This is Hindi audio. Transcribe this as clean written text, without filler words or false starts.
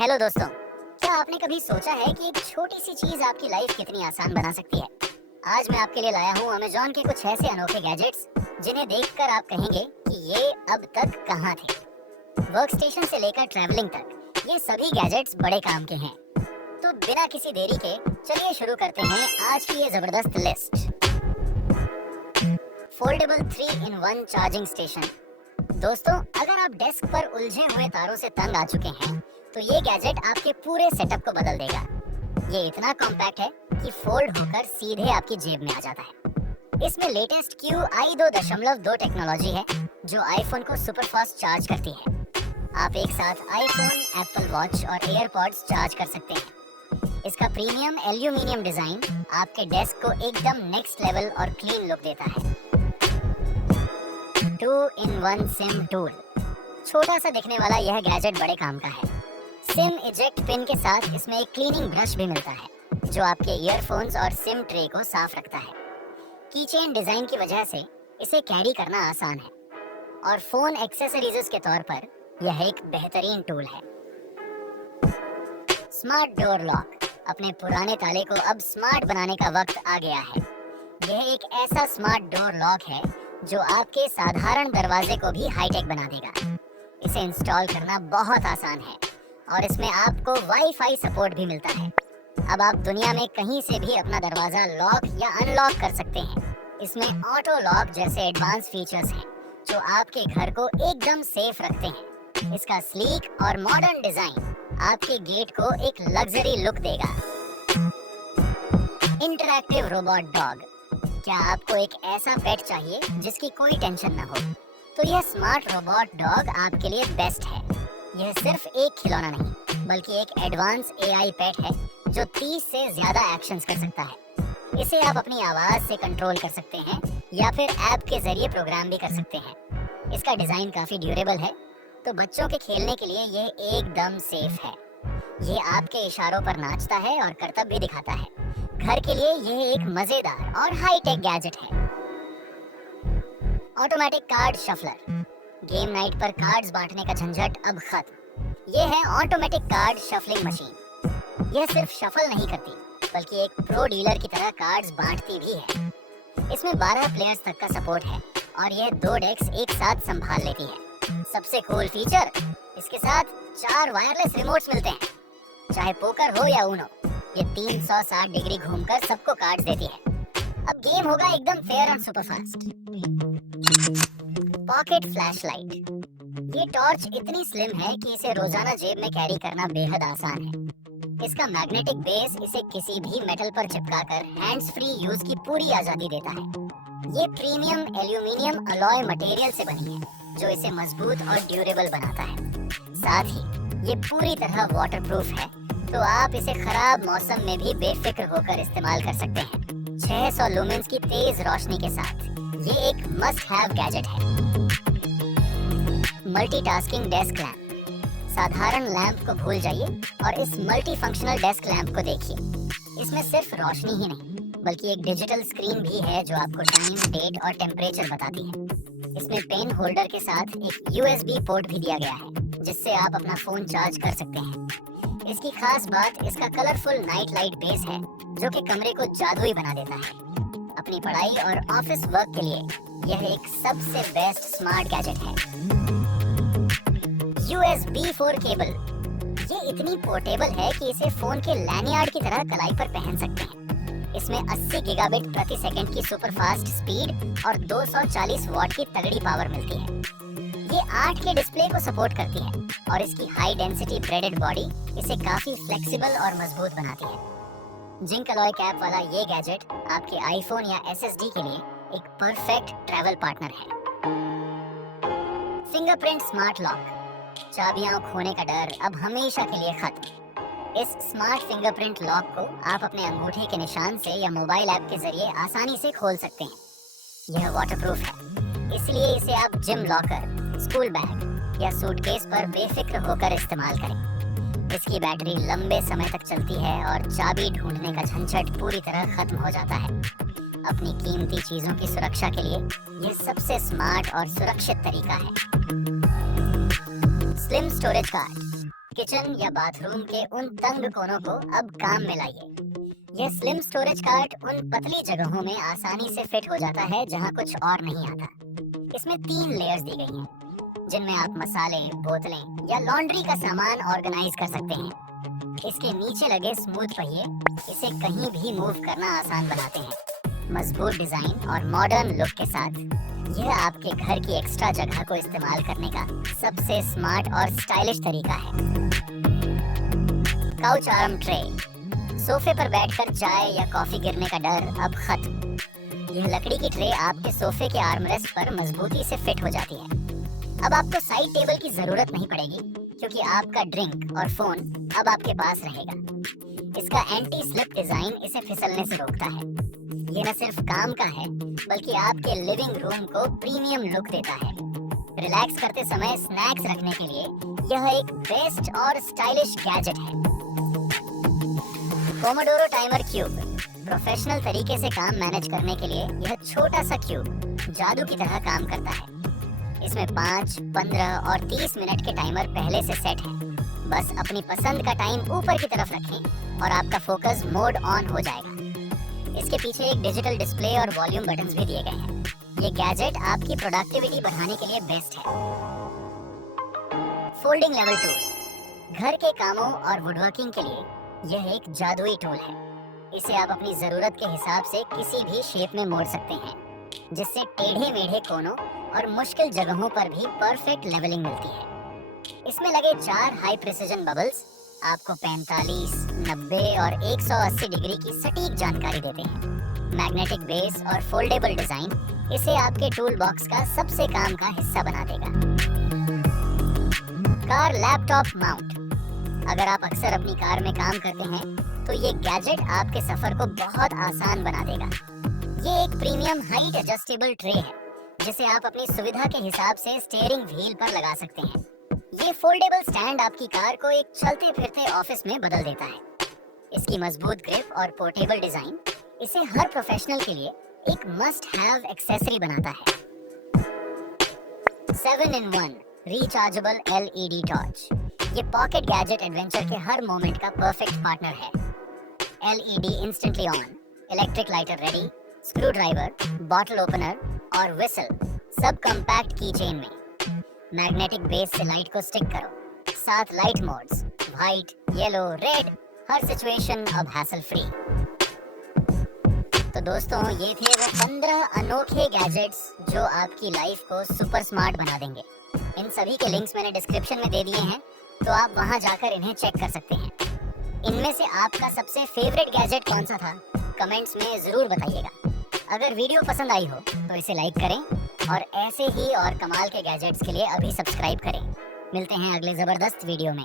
हेलो दोस्तों, क्या आपने कभी सोचा है कि एक छोटी सी चीज आपकी लाइफ कितनी आसान बना सकती है? आज मैं आपके लिए लाया हूँ अमेज़न के कुछ ऐसे अनोखे गैजेट्स जिन्हें देखकर आप कहेंगे कि ये अब तक कहाँ थे। वर्क स्टेशन से लेकर ट्रैवलिंग तक ये सभी गैजेट्स बड़े काम के हैं। तो बिना किसी देरी के चलिए शुरू करते हैं आज की ये जबरदस्त list. Foldable 3-in-1 charging station. दोस्तों, अगर आप डेस्क पर उलझे हुए तारों से तंग आ चुके हैं तो ये गैजेट आपके पूरे सेटअप को बदल देगा। ये इतना कॉम्पैक्ट है कि फोल्ड होकर सीधे आपकी जेब में आ जाता है। इसमें लेटेस्ट QI 2.2 टेक्नोलॉजी है जो आईफोन को सुपर फास्ट चार्ज करती है। आप एक साथ आईफोन, एप्पल वॉच और एयरपॉड्स चार्ज कर सकते हैं। इसका प्रीमियम एल्यूमिनियम डिजाइन आपके डेस्क को एकदम नेक्स्ट लेवल और क्लीन लुक देता है। 2-in-1 SIM tool. छोटा सा दिखने वाला यह गैजेट बड़े काम का है। सिम इजेक्ट पिन के साथ इसमें एक क्लीनिंग ब्रश भी मिलता है जो आपके ईयरफोन्स और सिम ट्रे को साफ रखता है। कीचेन डिजाइन की वजह से इसे कैरी करना आसान है और फोन एक्सेसरीज के तौर पर यह एक बेहतरीन टूल है। Smart door lock. अपने पुराने ताले को अब स्मार्ट बनाने का वक्त आ गया है। यह एक ऐसा स्मार्ट डोर लॉक है जो आपके साधारण दरवाजे को भी हाईटेक बना देगा। इसे इंस्टॉल करना बहुत आसान है और इसमें आपको वाईफाई सपोर्ट भी मिलता है। अब आप दुनिया में कहीं से भी अपना दरवाजा लॉक या अनलॉक कर सकते हैं। इसमें ऑटो लॉक जैसे एडवांस फीचर्स हैं जो आपके घर को एकदम सेफ रखते हैं। इसका स्लीक और मॉडर्न डिजाइन आपके गेट को एक लग्जरी लुक देगा। Interactive robot dog. क्या आपको एक ऐसा पेट चाहिए जिसकी कोई टेंशन न हो, तो यह स्मार्ट रोबोट डॉग आपके लिए बेस्ट है। यह सिर्फ एक खिलौना नहीं बल्कि एक एडवांस AI पेट है जो 30 से ज्यादा एक्शंस कर सकता है। इसे आप अपनी आवाज से कंट्रोल कर सकते हैं या फिर ऐप के जरिए प्रोग्राम भी कर सकते हैं। इसका डिजाइन काफी ड्यूरेबल है, तो बच्चों के खेलने के लिए यह एकदम सेफ है। ये आपके इशारों पर नाचता है और करतब भी दिखाता है। घर के लिए यह एक मजेदार और हाईटेक गैजेट है। Automatic card shuffler. Game night पर कार्ड्स बांटने का झंझट अब खत्म। यह है ऑटोमेटिक कार्ड शफलिंग मशीन। यह सिर्फ शफल नहीं करती बल्कि एक प्रो डीलर की तरह कार्ड्स बांटती भी है। इसमें 12 प्लेयर्स तक का सपोर्ट है और यह 2 डेक्स एक साथ संभाल लेती है। सबसे कूल फीचर, इसके साथ 4 वायरलेस रिमोट्स मिलते हैं। चाहे पोकर हो या ऊनो, ये 360 डिग्री घूमकर सबको कार्ड्स देती है। अब गेम होगा एकदम फेयर और सुपर फास्ट। Pocket flashlight. ये टॉर्च इतनी स्लिम है कि इसे रोजाना जेब में कैरी करना बेहद आसान है। इसका मैग्नेटिक बेस इसे किसी भी मेटल पर चिपकाकर हैंड्स फ्री यूज की पूरी आजादी देता है। ये प्रीमियम एल्यूमिनियम अलॉय मटेरियल से बनी है जो इसे मजबूत और ड्यूरेबल बनाता है। साथ ही ये पूरी तरह वाटरप्रूफ है, तो आप इसे खराब मौसम में भी बेफिक्र होकर इस्तेमाल कर सकते हैं। 600 लुमेंस की तेज रोशनी के साथ ये एक मस्ट हैव गैजेट है। Multitasking desk lamp. साधारण लैंप को भूल जाइए और इस मल्टी फंक्शनल डेस्क लैंप को देखिए। इसमें सिर्फ रोशनी ही नहीं बल्कि एक डिजिटल स्क्रीन भी है जो आपको टाइम, डेट और टेम्परेचर बताती है। इसमें पेन होल्डर के साथ एक USB पोर्ट भी दिया गया है जिससे आप अपना फोन चार्ज कर सकते हैं। इसकी खास बात इसका कलरफुल नाइट लाइट बेस है जो कि कमरे को जादुई बना देता है। अपनी पढ़ाई और ऑफिस वर्क के लिए यह एक सबसे बेस्ट स्मार्ट गैजेट है। USB 4 cable. ये इतनी पोर्टेबल है कि इसे फोन के लैनियार्ड की तरह कलाई पर पहन सकते हैं। इसमें 80 गीगाबिट प्रति सेकंड की सुपर फास्ट स्पीड और 240 वॉट की तगड़ी पावर मिलती है। ये 8 के डिस्प्ले को सपोर्ट करती है और इसकी हाई डेंसिटी ब्रेडेड बॉडी इसे काफी फ्लेक्सिबल और मजबूत बनाती है। जिंक अलॉय कैप वाला ये गैजेट आपके आईफोन या SSD के लिए एक परफेक्ट ट्रैवल पार्टनर है। Fingerprint smart lock. चाबियां खोने का डर अब हमेशा के लिए खत्म। इस स्मार्ट फिंगरप्रिंट लॉक को आप अपने अंगूठे के निशान से या मोबाइल ऐप के जरिए आसानी से खोल सकते हैं। यह वाटरप्रूफ है, इसलिए इसे आप जिम लॉकर, स्कूल बैग या सूटकेस पर बेफिक्र होकर इस्तेमाल करें। इसकी बैटरी लंबे समय तक चलती है और चाबी ढूंढने का झंझट पूरी तरह खत्म हो जाता है। अपनी कीमती चीजों की सुरक्षा के लिए यह सबसे स्मार्ट और सुरक्षित तरीका है। Slim storage card. किचन या बाथरूम के उन तंग कोनों को अब काम में लाइए। यह स्लिम स्टोरेज कार्ट उन पतली जगहों में आसानी से फिट हो जाता है जहां कुछ और नहीं आता। इसमें 3 लेयर्स दी गई हैं जिनमें आप मसाले, बोतलें या लॉन्ड्री का सामान ऑर्गेनाइज कर सकते हैं। इसके नीचे लगे स्मूथ पहिए इसे कहीं भी मूव करना आसान बनाते हैं। मजबूत डिजाइन और मॉडर्न लुक के साथ यह आपके घर की एक्स्ट्रा जगह को इस्तेमाल करने का सबसे स्मार्ट और स्टाइलिश तरीका है। काउच आर्म ट्रे, सोफे पर बैठकर चाय या कॉफी गिरने का डर अब खत्म। यह लकड़ी की ट्रे आपके सोफे के आर्मरेस्ट पर मजबूती से फिट हो जाती है। अब आपको साइड टेबल की जरूरत नहीं पड़ेगी क्योंकि आपका ड्रिंक और फोन अब आपके पास रहेगा। इसका एंटी स्लिप डिजाइन इसे फिसलने से रोकता है। ये न सिर्फ काम का है बल्कि आपके लिविंग रूम को प्रीमियम लुक देता है। रिलैक्स करते समय स्नैक्स रखने के लिए यह एक बेस्ट और स्टाइलिश गैजेट है। पोमोडोरो टाइमर क्यूब, प्रोफेशनल तरीके से काम मैनेज करने के लिए यह छोटा सा क्यूब जादू की तरह काम करता है। इसमें 5, 15 और 30 मिनट के टाइमर पहले से सेट हैं। बस अपनी पसंद का टाइम ऊपर की तरफ रखें और आपका फोकस मोड ऑन हो जाएगा। इसके पीछे एक डिजिटल डिस्प्ले और वॉल्यूम बटन्स भी दिए गए हैं। ये गैजेट आपकी प्रोडक्टिविटी बढ़ाने के लिए बेस्ट है। फोल्डिंग लेवल टूल, घर के कामों और वुडवर्किंग के लिए यह एक जादुई टूल है। इसे आप अपनी जरूरत के हिसाब से किसी भी शेप में मोड़ सकते हैं, जिससे टेढ़े मेढ़े कोनों और मुश्किल जगहों पर भी परफेक्ट लेवलिंग मिलती है। इसमें लगे 4 हाई प्रिसिजन बबल्स आपको 45, 90 और 180 डिग्री की सटीक जानकारी देते हैं। मैग्नेटिक बेस और फोल्डेबल डिजाइन इसे आपके टूल बॉक्स का सबसे काम का हिस्सा बना देगा। कार लैपटॉप माउंट, अगर आप अक्सर अपनी कार में काम करते हैं तो ये गैजेट आपके सफर को बहुत आसान बना देगा। ये एक प्रीमियम हाइट एडजस्टेबल ट्रे है जिसे आप अपनी सुविधा के हिसाब से स्टीयरिंग व्हील पर लगा सकते हैं। ये फोल्डेबल स्टैंड आपकी कार को एक चलते फिरते ऑफिस में बदल देता है। इसकी मजबूत ग्रिप और पोर्टेबल डिजाइन इसे हर प्रोफेशनल के लिए एक मस्ट हैव एक्सेसरी बनाता है। 7-in-1 रिचार्जेबल LED टॉर्च, ये पॉकेट गैजेट एडवेंचर के हर मोमेंट का परफेक्ट पार्टनर है। LED instantly on, electric lighter ready, screwdriver, bottle opener और व्हिसल सब कॉम्पैक्ट की चेन में। मैग्नेटिक बेस से लाइट को स्टिक करो। 7 light modes, white, yellow, red, हर सिचुएशन अब हैसल फ्री। तो दोस्तों, ये थे वो 15 अनोखे गैजेट्स जो आपकी लाइफ को सुपर स्मार्ट बना देंगे। इन सभी के लिंक्स मैंने डिस्क्रिप्शन में दे दिए हैं, तो आप वहां जाकर इन्हें चेक कर सकते हैं। इनमें से आपका सबसे फेवरेट गैजेट कौन सा था, कमेंट्स में जरूर बताइएगा। अगर वीडियो पसंद आई हो तो इसे लाइक करें और ऐसे ही और कमाल के गैजेट्स के लिए अभी सब्सक्राइब करें। मिलते हैं अगले जबरदस्त वीडियो में।